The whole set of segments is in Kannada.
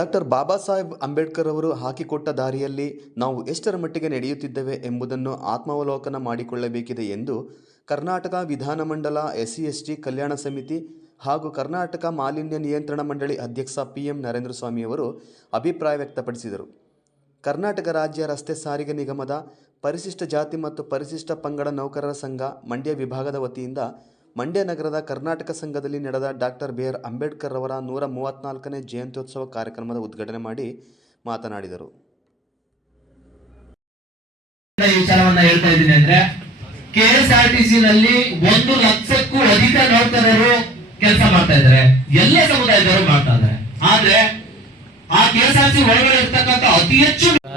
ಡಾಕ್ಟರ್ ಬಾಬಾ ಸಾಹೇಬ್ ಅಂಬೇಡ್ಕರ್ ಅವರು ಹಾಕಿಕೊಟ್ಟ ದಾರಿಯಲ್ಲಿ ನಾವು ಎಷ್ಟರ ಮಟ್ಟಿಗೆ ನಡೆಯುತ್ತಿದ್ದೇವೆ ಎಂಬುದನ್ನು ಆತ್ಮಾವಲೋಕನ ಮಾಡಿಕೊಳ್ಳಬೇಕಿದೆ ಎಂದು ಕರ್ನಾಟಕ ವಿಧಾನಮಂಡಲ ಎಸ್ ಟಿ ಕಲ್ಯಾಣ ಸಮಿತಿ ಹಾಗೂ ಕರ್ನಾಟಕ ಮಾಲಿನ್ಯ ನಿಯಂತ್ರಣ ಮಂಡಳಿ ಅಧ್ಯಕ್ಷ ಪಿ ಎಂ ನರೇಂದ್ರ ಸ್ವಾಮಿಯವರು ಅಭಿಪ್ರಾಯ ವ್ಯಕ್ತಪಡಿಸಿದರು. ಕರ್ನಾಟಕ ರಾಜ್ಯ ರಸ್ತೆ ಸಾರಿಗೆ ನಿಗಮದ ಪರಿಶಿಷ್ಟ ಜಾತಿ ಮತ್ತು ಪರಿಶಿಷ್ಟ ಪಂಗಡ ನೌಕರರ ಸಂಘ ಮಂಡ್ಯ ವಿಭಾಗದ ವತಿಯಿಂದ ಮಂಡ್ಯ ನಗರದ ಕರ್ನಾಟಕ ಸಂಘದಲ್ಲಿ ನಡೆದ ಡಾಕ್ಟರ್ ಬಿ ಆರ್ ಅಂಬೇಡ್ಕರ್ ಅವರ ನೂರ ಮೂವತ್ತ್ನಾಲ್ಕನೇ ಜಯಂತ್ಯೋತ್ಸವ ಕಾರ್ಯಕ್ರಮದ ಉದ್ಘಾಟನೆ ಮಾಡಿ ಮಾತನಾಡಿದರು ಈ ವಿಚಾರವನ್ನ ಹೇಳ್ತಾ ಇದ್ದೀನಿ ಅಂದ್ರೆ ಕೆ ಆರ್ ಟಿ ಸಿ ನಲ್ಲಿ ಒಂದು ಲಕ್ಷಕ್ಕೂ ಅಧಿಕ ನೌಕರರು ಕೆಲಸ ಮಾಡ್ತಾ ಇದ್ದಾರೆ ಎಲ್ಲ ಸಮುದಾಯದವರು ಮಾಡ್ತಾ ಇದ್ದಾರೆ ಆದ್ರೆ ಆ ಕೆ ಎಸ್ ಆರ್ ಒಳಗಡೆ ಇರ್ತಕ್ಕಂಥ ಅತಿ ಹೆಚ್ಚು ಮೂಲಕ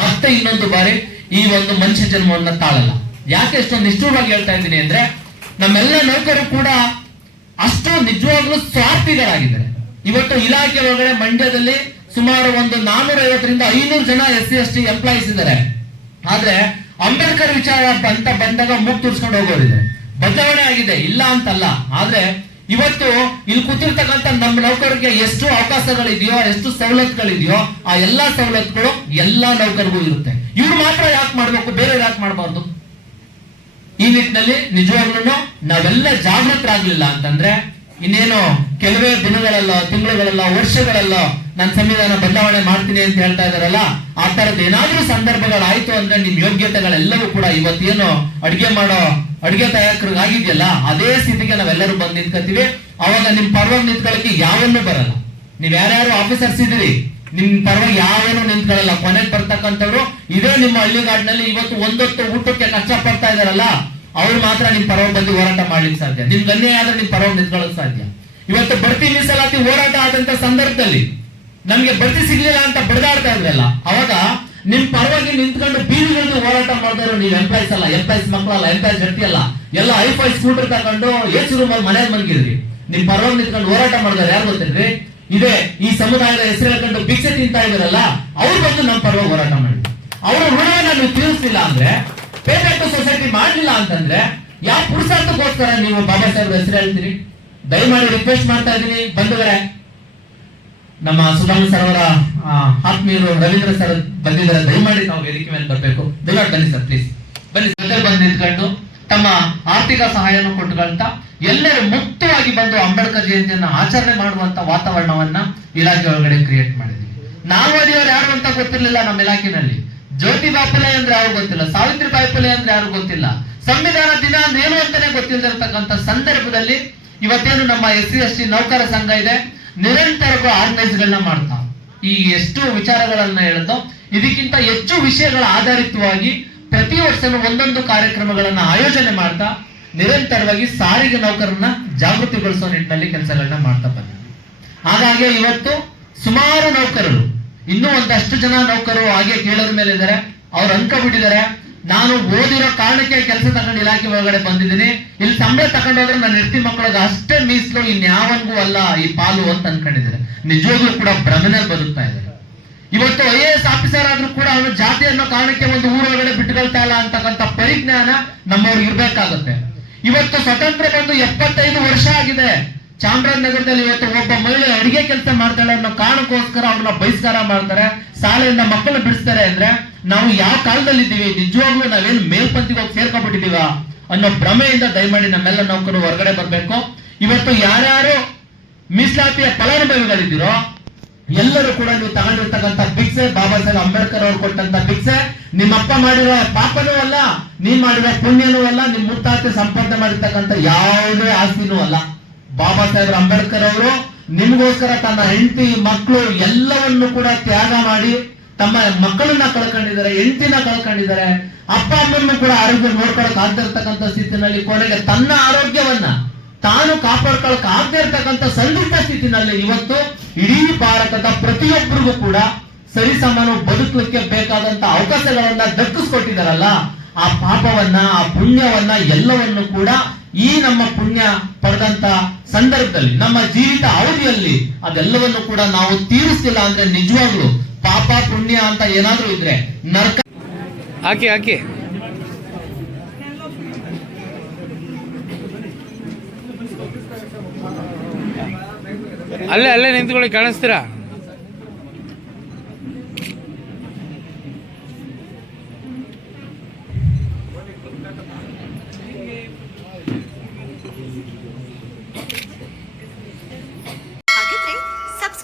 ಮತ್ತೆ ಇನ್ನೊಂದು ಬಾರಿ ಈ ಒಂದು ಮನುಷ್ಯ ಜನ್ಮವನ್ನ ತಾಳಲ್ಲ. ಯಾಕೆ ಎಷ್ಟೊಂದು ನಿಷ್ಠುರವಾಗಿ ಹೇಳ್ತಾ ಇದ್ದೀನಿ ಅಂದ್ರೆ ನಮ್ಮೆಲ್ಲ ನೌಕರರು ಕೂಡ ಅಷ್ಟು ನಿಜವಾಗ್ಲೂ ಸ್ವಾರ್ಥಿಗಳಾಗಿದ್ದಾರೆ. ಇವತ್ತು ಇಲಾಖೆ ಒಳಗಡೆ ಮಂಡ್ಯದಲ್ಲಿ ಸುಮಾರು ಒಂದು ನಾನೂರ ಐವತ್ತರಿಂದ ಐನೂರು ಜನ S C S T employees ಇದ್ದಾರೆ. ಆದ್ರೆ ಅಂಬೇಡ್ಕರ್ ವಿಚಾರ ಅಂತ ಬಂದಾಗ ಮೂಗ್ ತುರ್ಸ್ಕೊಂಡು ಹೋಗೋರಿದೆ ಬದಲಾವಣೆ ಆಗಿದೆ ಇಲ್ಲ ಅಂತಲ್ಲ. ಆದ್ರೆ ಇವತ್ತು ಇಲ್ಲಿ ಕೂತಿರ್ತಕ್ಕಂಥ ನಮ್ಮ ನೌಕರರಿಗೆ ಎಷ್ಟು ಅವಕಾಶಗಳಿದೆಯೋ, ಎಷ್ಟು ಸವಲತ್ತುಗಳಿದೆಯೋ, ಆ ಎಲ್ಲಾ ಸವಲತ್ತುಗಳು ಎಲ್ಲಾ ನೌಕರಿಗೂ ಇರುತ್ತೆ. ಇವ್ರು ಮಾತ್ರ ಯಾಕೆ ಮಾಡ್ಬೇಕು? ಬೇರೆ ಯಾಕೆ ಮಾಡಬಾರ್ದು? ಈ ನಿಟ್ಟಿನಲ್ಲಿ ನಿಜವಾಗ್ಲೂ ನಾವೆಲ್ಲ ಜಾಗೃತರಾಗ್ಲಿಲ್ಲ ಅಂತಂದ್ರೆ ಇನ್ನೇನು ಕೆಲವೇ ದಿನಗಳಲ್ಲ, ತಿಂಗಳುಗಳಲ್ಲ, ವರ್ಷಗಳಲ್ಲ ನಾನು ಸಂವಿಧಾನ ಬದಲಾವಣೆ ಮಾಡ್ತೀನಿ ಅಂತ ಹೇಳ್ತಾ ಇದಾರಲ್ಲ ಆ ತರದ ಏನಾದ್ರೂ ಸಂದರ್ಭಗಳಾಯ್ತು ಅಂದ್ರೆ ನಿಮ್ ಯೋಗ್ಯತೆಗಳೆಲ್ಲವೂ ಕೂಡ ಇವತ್ತೇನು ಅಡಿಗೆ ಮಾಡೋ ಅಡಿಗೆ ತಯಾರಕರಿಗೆ ಆಗಿದೆಯಲ್ಲ ಅದೇ ಸ್ಥಿತಿಗೆ ನಾವೆಲ್ಲರೂ ಬಂದು ನಿಂತ್ಕೊತೀವಿ. ಅವಾಗ ನಿಮ್ ಪರವಾಗಿ ನಿಂತ್ಕೊಳ್ಳಕ್ಕೆ ಯಾವನ್ನೂ ಬರಲ್ಲ. ನೀವ್ ಯಾರ್ಯಾರು ಆಫೀಸರ್ಸ್ ಇದ್ರಿ ನಿಮ್ ಪರವಾಗಿ ಯಾವನು ನಿಂತ್ಕೊಳ್ಳಲ್ಲ. ಕೊನೆಗೆ ಬರ್ತಕ್ಕಂಥವ್ರು, ಇದೇ ನಿಮ್ಮ ಹಳ್ಳಿಗಾಡಿನಲ್ಲಿ ಇವತ್ತು ಒಂದೊತ್ತು ಊಟಕ್ಕೆ ಕಷ್ಟ ಪಡ್ತಾ ಇದಾರಲ್ಲ ಅವ್ರು ಮಾತ್ರ ನಿಮ್ ಪರವಾಗಿ ಬಂದು ಹೋರಾಟ ಮಾಡ್ಲಿಕ್ಕೆ ಸಾಧ್ಯ. ನಿಮ್ ಗನ್ನೇ ಆದ್ರೆ ನಿಮ್ ಪರವಾಗಿ ನಿಂತ್ಕೊಳ್ಳೋಕೆ ಸಾಧ್ಯ. ಇವತ್ತು ಬಡ್ತಿ ಮೀಸಲಾತಿ ಹೋರಾಟ ಆದಂತ ಸಂದರ್ಭದಲ್ಲಿ, ನಮ್ಗೆ ಬಡ್ತಿ ಸಿಗ್ಲಿಲ್ಲ ಅಂತ ಬಡದಾಡ್ತಾ ಇದ್ರಲ್ಲ, ಅವಾಗ ನಿಮ್ ಪರವಾಗಿ ನಿಂತ್ಕೊಂಡು ಬೀದಿಗಳನ್ನು ಹೋರಾಟ ಮಾಡಿದವರು ನೀವು ಎಂಪ್ಲಾಯ್ಸ್ ಅಲ್ಲ ಎಂಪ್ಲಾಯ್ಸ್ ಮಕ್ಕಳಲ್ಲ ಎಂಪ್ಲಾಯ್ಸ್ ಗಟ್ಟಿ ಅಲ್ಲ ಎಲ್ಲ ಐಫೈ ಸ್ಕೂಟರ್ ತಗೊಂಡು ಎಚ್ ರೂಮ್ ಅಲ್ಲಿ ಮನೆಯಲ್ಲಿ ಮಲಗಿದ್ರಿ. ನಿಮ್ ಪರವಾಗಿ ನಿಂತ್ಕೊಂಡು ಹೋರಾಟ ಮಾಡಿದವ್ರು ಯಾರು ಗೊತ್ತೇನ್ರಿ ಇದೇ, ಈ ಸಮುದಾಯದ ಹೆಸರು ಹೇಳ್ಕೊಂಡು ಭಿಕ್ಷೆ ತಿಂತಾ ಇದಾರಲ್ಲ ಅವ್ರು ಬಂದು ನಮ್ಮ ಪರವಾಗಿ ಹೋರಾಟ ಮಾಡಿ ಅವರ ಋಣವನ್ನ ನೀವು ತೀರಿಸಲಿಲ್ಲ ಅಂದ್ರೆ ಪೇಮೆಂಟ್ ಸೊಸೈಟಿ ಮಾಡಲಿಲ್ಲ ಅಂತಂದ್ರೆ, ಯಾವ ಪುರುಷಾರ್ಥಕ್ಕೋಸ್ಕರ ನೀವು ಬಾಬಾ ಸಾಹೇಬ್ ಹೆಸರು ಹೇಳ್ತೀರಿ? ದಯಮಾಡಿ ರಿಕ್ವೆಸ್ಟ್ ಮಾಡ್ತಾ ಇದೀನಿ ಬಂಧುಗಳೇ ನಮ್ಮ ಸುಧಾಮ್ ಸರ್ ಅವರ ಆತ್ಮೀಯರು ರವೀಂದ್ರ ಸರ್ ಬಂದಿದ್ದಾರೆ. ದಯಮಾಡಿ ನಾವು ವೇದಿಕೆ ಮೇಲೆ ಬರಬೇಕು. ದಯಮಾಡಿ ಬನ್ನಿ ಸರ್ ಪ್ಲೀಸ್ ಬನ್ನಿ ಸರ್ ಬಂದು ನಿಂತ್ಕೊಂಡು ತಮ್ಮ ಆರ್ಥಿಕ ಸಹಾಯವನ್ನು ಕೊಟ್ಟುಕೊಳ್ತಾ ಎಲ್ಲರೂ ಮುಕ್ತವಾಗಿ ಬಂದು ಅಂಬೇಡ್ಕರ್ ಜಯಂತಿಯನ್ನು ಆಚರಣೆ ಮಾಡುವಂತ ವಾತಾವರಣವನ್ನ ಇಲಾಖೆ ಒಳಗಡೆ ಕ್ರಿಯೇಟ್ ಮಾಡಿದ್ವಿ. ನಾವು ಯಾರು ಅಂತ ಗೊತ್ತಿರಲಿಲ್ಲ ನಮ್ಮ ಇಲಾಖೆನಲ್ಲಿ. ಜ್ಯೋತಿ ಬಾಪುಲೆ ಅಂದ್ರೆ ಯಾರು ಗೊತ್ತಿಲ್ಲ, ಸಾವಿತ್ರಿ ಬಾಯಿಪಲೆ ಅಂದ್ರೆ ಯಾರು ಗೊತ್ತಿಲ್ಲ. ಸಂವಿಧಾನ ದಿನ ಏನು ಅಂತಾನೆ ಗೊತ್ತಿಲ್ಲದಿರ್ತಕ್ಕಂಥ ಸಂದರ್ಭದಲ್ಲಿ ಇವತ್ತೇನು ನಮ್ಮ ಎಸ್ ಸಿ, ಎಸ್ ಟಿ ನೌಕರ ಸಂಘ ಇದೆ. ನಿರಂತರಗೂ ಆರ್ಗನೈಸ್ಗಳನ್ನ ಮಾಡ್ತಾ ಈ ಎಷ್ಟು ವಿಚಾರಗಳನ್ನ ಹೇಳ್ತೋ ಇದಕ್ಕಿಂತ ಹೆಚ್ಚು ವಿಷಯಗಳ ಆಧಾರಿತವಾಗಿ ಪ್ರತಿ ವರ್ಷನೂ ಒಂದೊಂದು ಕಾರ್ಯಕ್ರಮಗಳನ್ನ ಆಯೋಜನೆ ಮಾಡ್ತಾ ನಿರಂತರವಾಗಿ ಸಾರಿಗೆ ನೌಕರನ್ನ ಜಾಗೃತಿಗೊಳಿಸೋ ನಿಟ್ಟಿನಲ್ಲಿ ಕೆಲಸಗಳನ್ನ ಮಾಡ್ತಾ ಬಂದ ಹಾಗಾಗಿ ಇವತ್ತು ಸುಮಾರು ನೌಕರರು, ಇನ್ನೂ ಒಂದಷ್ಟು ಜನ ನೌಕರರು ಹಾಗೆ ಕೇಳೋದ್ರ ಮೇಲೆ ಇದ್ದಾರೆ ಅವ್ರು ಅಂಕ ಬಿಟ್ಟಿದ್ದಾರೆ ನಾನು ಓದಿರೋ ಕಾರಣಕ್ಕೆ ಕೆಲಸ ತಗೊಂಡು ಇಲಾಖೆ ಒಳಗಡೆ ಬಂದಿದ್ದೀನಿ. ಇಲ್ಲಿ ಸಂಬಳ ತಗೊಂಡೋದ್ರೆ ನನ್ನ ಹೆಂಡತಿ ಮಕ್ಕಳಿಗೆ ಅಷ್ಟೇ ಮೀಸಲು, ಇನ್ಯಾವನ್ಗೂ ಅಲ್ಲ ಈ ಪಾಲು ಅಂತ ಅನ್ಕೊಂಡಿದ್ದಾರೆ. ನಿಜವಾಗ್ಲೂ ಕೂಡ ಭ್ರಮನಲ್ಲಿ ಬದುಕ್ತಾ ಇದ್ದಾರೆ. ಇವತ್ತು ಐ ಎ ಎಸ್ ಆಫೀಸರ್ ಆದ್ರೂ ಕೂಡ ಅವನು ಜಾತಿ ಅನ್ನೋ ಕಾರಣಕ್ಕೆ ಒಂದು ಊರೊಳಗಡೆ ಬಿಟ್ಟುಕೊಳ್ತಾ ಇಲ್ಲ ಅಂತಕ್ಕಂಥ ಪರಿಜ್ಞಾನ ನಮ್ಮವ್ರಿಗೆ ಇರ್ಬೇಕಾಗುತ್ತೆ. ಇವತ್ತು ಸ್ವತಂತ್ರ ಬಂದು ಎಪ್ಪತ್ತೈದು ವರ್ಷ ಆಗಿದೆ. ಚಾಮರಾಜನಗರದಲ್ಲಿ ಇವತ್ತು ಒಬ್ಬ ಮಹಿಳೆ ಅಡಿಗೆ ಕೆಲಸ ಮಾಡ್ತಾಳೆ ಅನ್ನೋ ಕಾರಣಕ್ಕೋಸ್ಕರ ಅವ್ರನ್ನ ಬಹಿಷ್ಕಾರ ಮಾಡ್ತಾರೆ. ಶಾಲೆಯಿಂದ ಮಕ್ಕಳು ಬಿಡಿಸ್ತಾರೆ ಅಂದ್ರೆ ನಾವು ಯಾವ ಕಾಲದಲ್ಲಿದ್ದೀವಿ? ನಿಜವಾಗ್ಲೂ ನಾವೇನು ಮೇಲ್ಪಂತಿಗೆ ಹೋಗಿ ಸೇರ್ಕೊಂಡ್ಬಿಟ್ಟಿದೀವ ಅನ್ನೋ ಭ್ರಮೆಯಿಂದ ದಯಮಾಡಿ ನಮ್ಮೆಲ್ಲ ನೌಕರು ಹೊರಗಡೆ ಬರಬೇಕು. ಇವತ್ತು ಯಾರ್ಯಾರು ಮೀಸಲಾತಿಯ ಫಲಾನುಭವಿಗಳಿದ್ದೀರೋ, ಎಲ್ಲರೂ ಕೂಡ ನೀವು ತಗೊಂಡಿರ್ತಕ್ಕಂಥ ಭಿಕ್ಷೆ, ಬಾಬಾ ಸಾಹೇಬ್ ಅಂಬೇಡ್ಕರ್ ಅವರು ಕೊಟ್ಟಂತ ಭಿಕ್ಷೆ, ನಿಮ್ಮಪ್ಪ ಮಾಡಿರೋ ಪಾಪನೂ ಅಲ್ಲ, ನೀನ್ ಮಾಡಿರೋ ಪುಣ್ಯನೂ ಅಲ್ಲ, ನಿಮ್ ಮುತ್ತಾತೆ ಸಂಪಾದನೆ ಮಾಡಿರ್ತಕ್ಕಂಥ ಯಾವುದೇ ಆಸ್ತಿನೂ ಅಲ್ಲ. ಬಾಬಾ ಸಾಹೇಬ್ ಅಂಬೇಡ್ಕರ್ ಅವರು ನಿಮಗೋಸ್ಕರ ತನ್ನ ಹೆಂಡತಿ ಮಕ್ಕಳು ಎಲ್ಲವನ್ನು ಕೂಡ ತ್ಯಾಗ ಮಾಡಿ ತಮ್ಮ ಮಕ್ಕಳನ್ನ ಕಳ್ಕೊಂಡಿದ್ದಾರೆ, ಹೆಂಡತಿನ ಕಳ್ಕೊಂಡಿದ್ದಾರೆ, ಅಪ್ಪ ಅಮ್ಮನ್ನು ಕೂಡ ಆರೋಗ್ಯ ನೋಡ್ಕೊಳಕ್ ಇರ್ತಕ್ಕಂಥ ಸ್ಥಿತಿನಲ್ಲಿ ಕೊನೆಗೆ ತನ್ನ ಆರೋಗ್ಯವನ್ನ ತಾನು ಕಾಪಾಡ್ಕೊಳಕ್ ಆಗದೆ ಇರ್ತಕ್ಕಂಥ ಸಂದಿಗ್ಧ ಸ್ಥಿತಿನಲ್ಲಿ ಇವತ್ತು ಇಡೀ ಭಾರತದ ಪ್ರತಿಯೊಬ್ಬರಿಗೂ ಕೂಡ ಸರಿಸಮಾನ ಬದುಕಲಿಕ್ಕೆ ಬೇಕಾದಂತ ಅವಕಾಶಗಳನ್ನ ದಕ್ಕಿಸ್ಕೊಟ್ಟಿದಾರಲ್ಲ ಆ ಪಾಪವನ್ನ, ಆ ಪುಣ್ಯವನ್ನ ಎಲ್ಲವನ್ನು ಕೂಡ ಈ ನಮ್ಮ ಪುಣ್ಯ ಪಡೆದಂತ ಸಂದರ್ಭದಲ್ಲಿ, ನಮ್ಮ ಜೀವಿತ ಅವಧಿಯಲ್ಲಿ ಅದೆಲ್ಲವನ್ನು ಕೂಡ ನಾವು ತೀರಿಸ್ತಿಲ್ಲ ಅಂದ್ರೆ ನಿಜವಾಗ್ಲು ಪಾಪ ಪುಣ್ಯ ಅಂತ ಏನಾದ್ರೂ ಇದ್ರೆ ನರ್ಕ ಹಾಕಿ ಹಾಕಿ. ಅಲ್ಲೇ ಅಲ್ಲೇ ನಿಂತ್ಕೊಳ್ಳಿ ಕಾಣಿಸ್ತೀರಾ?